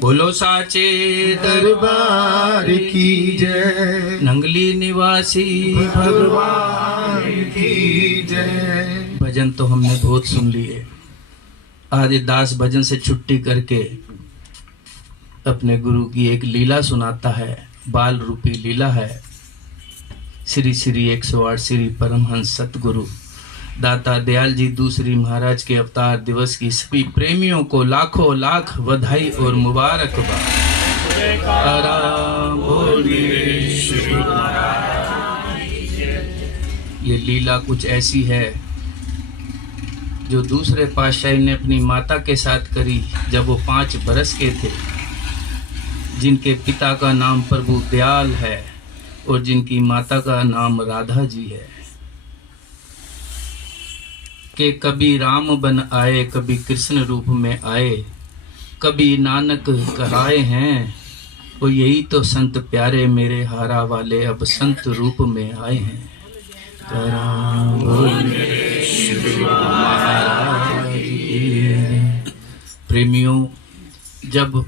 बोलो साचे दरबार की जय, नंगली निवासी भगवान की जय। भजन तो हमने बहुत सुन लिए। आज दास भजन से छुट्टी करके अपने गुरु की एक लीला सुनाता है, बाल रूपी लीला है। श्री श्री 108 श्री परमहंस सतगुरु दाता दयाल जी दूसरी महाराज के अवतार दिवस की सभी प्रेमियों को लाखों लाख बधाई और मुबारकबाद। ये लीला कुछ ऐसी है जो दूसरे पातशाही ने अपनी माता के साथ करी जब वो 5 बरस के थे, जिनके पिता का नाम प्रभु दयाल है और जिनकी माता का नाम राधा जी है। कि कभी राम बन आए, कभी कृष्ण रूप में आए, कभी नानक कहाए हैं, और यही तो संत प्यारे मेरे हारा वाले अब संत रूप में आए हैं। प्रेमियों, जब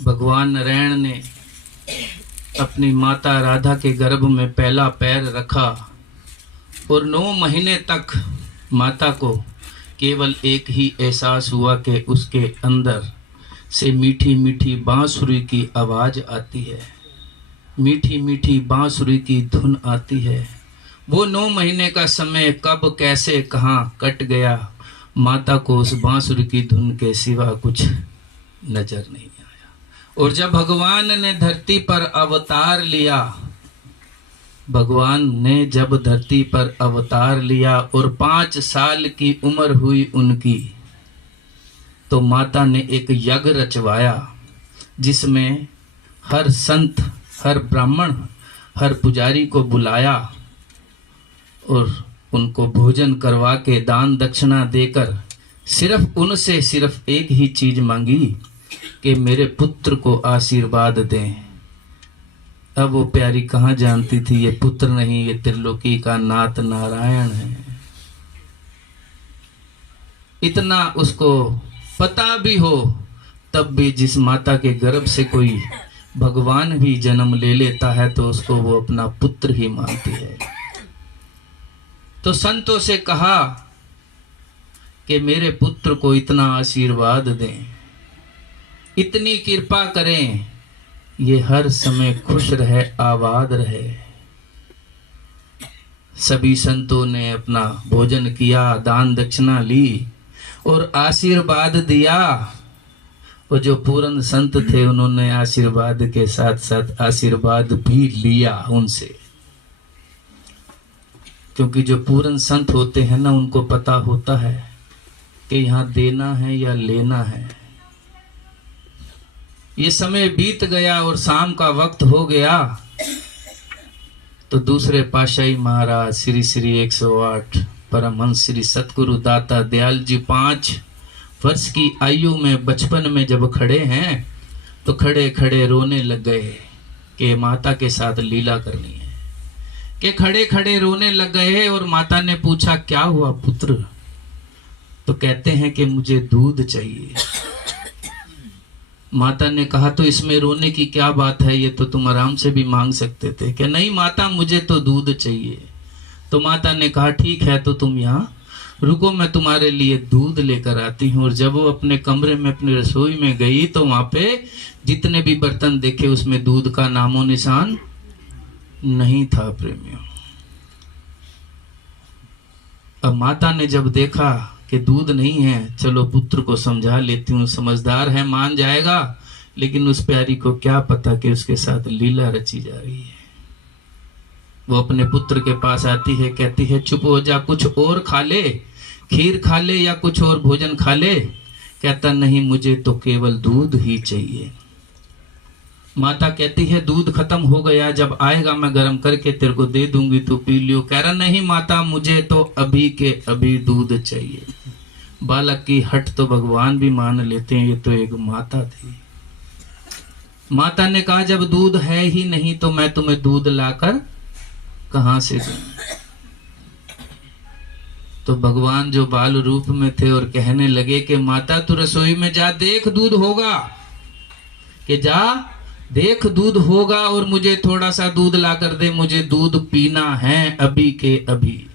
भगवान नारायण ने अपनी माता राधा के गर्भ में पहला पैर रखा और 9 महीने तक माता को केवल एक ही एहसास हुआ कि उसके अंदर से मीठी मीठी बांसुरी की आवाज़ आती है, मीठी मीठी बांसुरी की धुन आती है। वो 9 महीने का समय कब कैसे कहाँ कट गया, माता को उस बांसुरी की धुन के सिवा कुछ नजर नहीं आया। और जब भगवान ने धरती पर अवतार लिया, भगवान ने जब धरती पर अवतार लिया और 5 साल की उम्र हुई उनकी, तो माता ने एक यज्ञ रचवाया जिसमें हर संत, हर ब्राह्मण, हर पुजारी को बुलाया और उनको भोजन करवा के दान दक्षिणा देकर सिर्फ उनसे सिर्फ एक ही चीज मांगी कि मेरे पुत्र को आशीर्वाद दें। अब वो प्यारी कहाँ जानती थी ये पुत्र नहीं, ये त्रिलोकी का नाथ नारायण है। इतना उसको पता भी हो तब भी जिस माता के गर्भ से कोई भगवान भी जन्म ले लेता है तो उसको वो अपना पुत्र ही मानती है। तो संतों से कहा कि मेरे पुत्र को इतना आशीर्वाद दें, इतनी कृपा करें, ये हर समय खुश रहे, आबाद रहे। सभी संतों ने अपना भोजन किया, दान दक्षिणा ली और आशीर्वाद दिया। और जो पूर्ण संत थे उन्होंने आशीर्वाद के साथ साथ आशीर्वाद भी लिया उनसे, क्योंकि जो पूर्ण संत होते हैं ना, उनको पता होता है कि यहाँ देना है या लेना है। ये समय बीत गया और शाम का वक्त हो गया तो दूसरे पातशाही महाराज श्री श्री 108 परमहंस श्री सतगुरु दाता दयाल जी 5 वर्ष की आयु में बचपन में जब खड़े हैं तो खड़े खड़े रोने लग गए कि माता के साथ लीला करनी है। कि खड़े खड़े रोने लग गए और माता ने पूछा क्या हुआ पुत्र? तो कहते हैं कि मुझे दूध चाहिए। माता ने कहा तो इसमें रोने की क्या बात है, ये तो तुम आराम से भी मांग सकते थे। कि नहीं माता मुझे तो दूध चाहिए। तो माता ने कहा ठीक है तो तुम यहाँ रुको, मैं तुम्हारे लिए दूध लेकर आती हूँ। और जब वो अपने कमरे में अपनी रसोई में गई तो वहां पे जितने भी बर्तन देखे उसमें दूध का नामो निशान नहीं था। प्रेमियों, अब माता ने जब देखा कि दूध नहीं है, चलो पुत्र को समझा लेती हूँ, समझदार है मान जाएगा। लेकिन उस प्यारी को क्या पता कि उसके साथ लीला रची जा रही है। वो अपने पुत्र के पास आती है, कहती है चुप हो जा, कुछ और खा ले, खीर खा ले या कुछ और भोजन खा ले। कहता नहीं मुझे तो केवल दूध ही चाहिए। माता कहती है दूध खत्म हो गया, जब आएगा मैं गर्म करके तेरे को दे दूंगी, तू पी लियो। कह रहा नहीं माता मुझे तो अभी के अभी दूध चाहिए। बालक की हट तो भगवान भी मान लेते हैं, ये तो एक माता थी। माता ने कहा जब दूध है ही नहीं तो मैं तुम्हें दूध लाकर कहां से दूं? तो भगवान जो बाल रूप में थे और कहने लगे कि माता तू रसोई में जा, देख दूध होगा। कि जा देख दूध होगा और मुझे थोड़ा सा दूध ला कर दे, मुझे दूध पीना है अभी के अभी।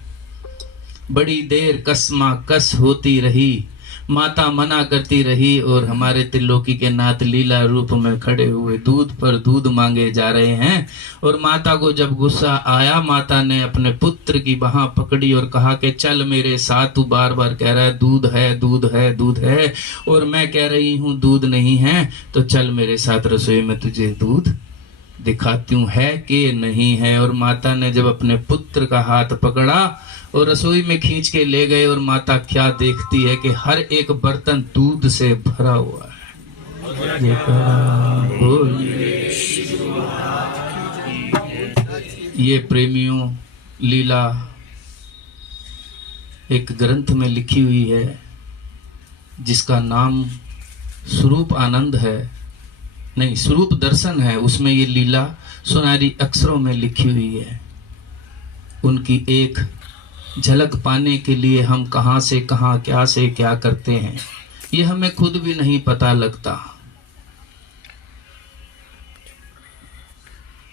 बड़ी देर कसमा कस होती रही, माता मना करती रही और हमारे त्रिलोकी के नाथ लीला रूप में खड़े हुए दूध पर दूध मांगे जा रहे हैं। और माता को जब गुस्सा आया, माता ने अपने पुत्र की बाह पकड़ी और कहा कि चल मेरे साथ, तू बार बार कह रहा है दूध है दूध है दूध है और मैं कह रही हूँ दूध नहीं है, तो चल मेरे साथ रसोई में तुझे दूध दिखाती हूँ है कि नहीं है। और माता ने जब अपने पुत्र का हाथ पकड़ा और रसोई में खींच के ले गए, और माता क्या देखती है कि हर एक बर्तन दूध से भरा हुआ है। ये प्रेमियों लीला एक ग्रंथ में लिखी हुई है जिसका नाम स्वरूप आनंद है, नहीं स्वरूप दर्शन है। उसमें ये लीला सुनहरी अक्षरों में लिखी हुई है। उनकी एक झलक पाने के लिए हम कहां से कहां क्या से क्या करते हैं, ये हमें खुद भी नहीं पता लगता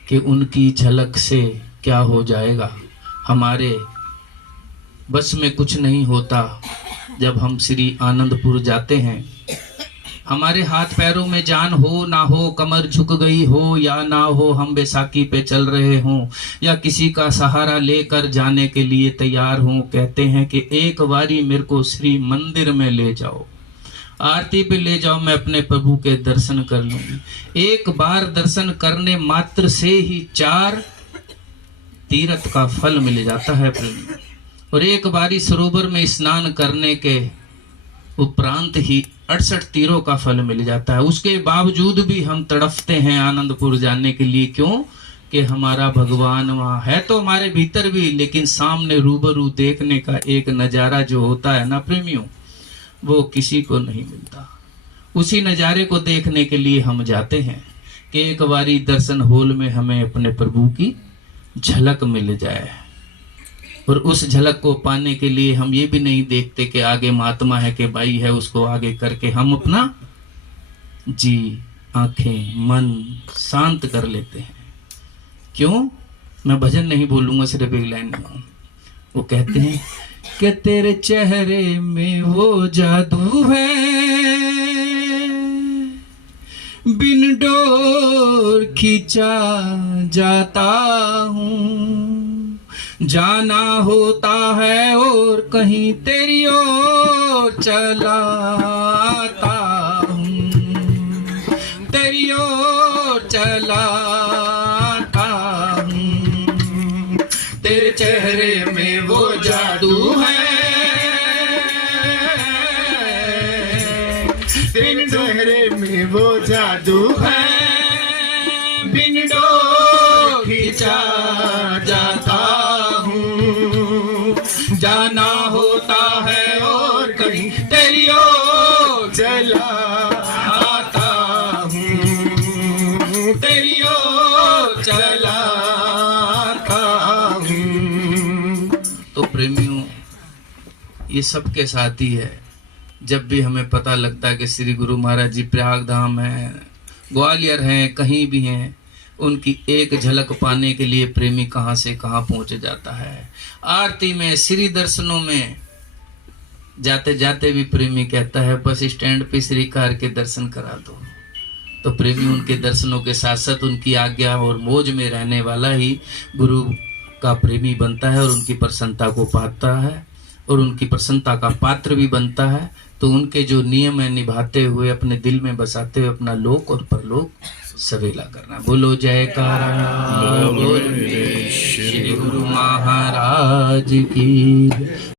कि उनकी झलक से क्या हो जाएगा। हमारे बस में कुछ नहीं होता। जब हम श्री आनंदपुर जाते हैं, हमारे हाथ पैरों में जान हो ना हो, कमर झुक गई हो या ना हो, हम बैसाखी पे चल रहे हों या किसी का सहारा लेकर जाने के लिए तैयार हों, कहते हैं कि एक बारी मेरे को श्री मंदिर में ले जाओ, आरती पे ले जाओ, मैं अपने प्रभु के दर्शन कर लूंगी। एक बार दर्शन करने मात्र से ही 4 तीर्थ का फल मिल जाता है प्रेमी, और एक बारी सरोवर में स्नान करने के उपरांत ही 68 तीरों का फल मिल जाता है। उसके बावजूद भी हम तड़फते हैं आनंदपुर जाने के लिए। क्यों? कि हमारा भगवान वहां है तो हमारे भीतर भी, लेकिन सामने रूबरू देखने का एक नजारा जो होता है ना प्रेमियों, वो किसी को नहीं मिलता। उसी नजारे को देखने के लिए हम जाते हैं कि एक बारी दर्शन हॉल में हमें अपने प्रभु की झलक मिल जाए। और उस झलक को पाने के लिए हम ये भी नहीं देखते कि आगे महात्मा है कि भाई है, उसको आगे करके हम अपना जी आंखें मन शांत कर लेते हैं। क्यों? मैं भजन नहीं बोलूंगा, सिर्फ एक लाइन में। वो कहते हैं कि तेरे चेहरे में वो जादू है, बिन डोर खींचा जाता हूँ, जाना होता है और कहीं तेरी ओर चलाता हूँ, तेरी ओर चलाता हूँ। तेरे चेहरे में वो जादू है, तेरे चेहरे में वो जादू है, बिन डोर खींचा जाता जाना होता है और कहीं तेरी ओर चला आता हूँ, तेरी ओर चला आता हूँ। तो प्रेमियों, ये सबके साथ ही है। जब भी हमें पता लगता है कि श्री गुरु महाराज जी प्रयाग धाम है, ग्वालियर हैं, कहीं भी हैं, उनकी एक झलक पाने के लिए प्रेमी कहां से कहां पहुंच जाता है। आरती में, श्री दर्शनों में जाते जाते भी प्रेमी कहता है बस स्टैंड पे श्रीकार के दर्शन करा दो। तो प्रेमी उनके दर्शनों के साथ साथ उनकी आज्ञा और मौज में रहने वाला ही गुरु का प्रेमी बनता है और उनकी प्रसन्नता को पाता है और उनकी प्रसन्नता का पात्र भी बनता है। तो उनके जो नियम है निभाते हुए, अपने दिल में बसाते हुए अपना लोक और परलोक सवेला करना। बोलो जयकारा, बोलो श्री गुरु महाराज की।